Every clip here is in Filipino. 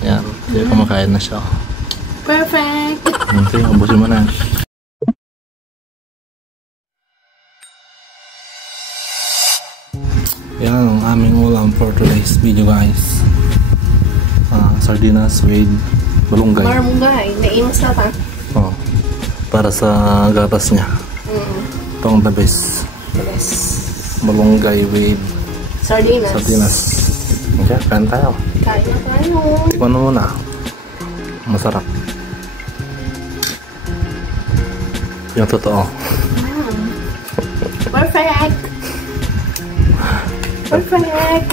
Yan. Kaya kumakain na siya. Perfect! Okay, ubusin mo na. Yan ang aming ulam for today's video, guys. Sardinas with balunggay. Marunggay. Naimas na ta. Oh, para sa gatas niya. Ito ang the best. Yes. Balunggay with Sardinas. Okay, kain tayo. Kain na tayo. Tikman mo muna. Masarap. Yung totoo. Perfect! Perfect!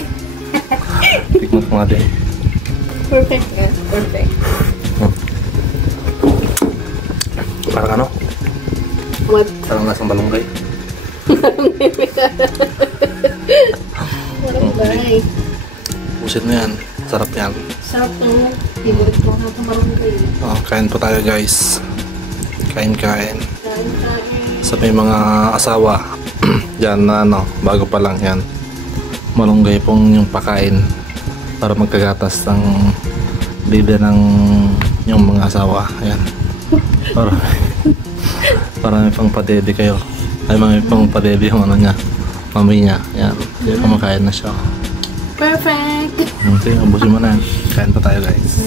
Tikman ko nga din. Perfect nga. Perfect. Parang ano? What? Parang lasang balunggay. Marunggay. Pusit mo yan. Sarap yan. Sarap ng pinulit mo na ito marunggay. Oh, kain po tayo, guys. Kain. Kain. Sa may mga asawa dyan na ano, bago pa lang yan, malunggay pong yung pakain para magkagatas ng dida ng yung mga asawa. Ayan. Para may pang padede kayo. Ay, may pang padede yung ano niya, mami niya. Ayan. Kaya kumakain na siya. Perfect! Okay, ubusin mo na. Kain pa tayo, guys.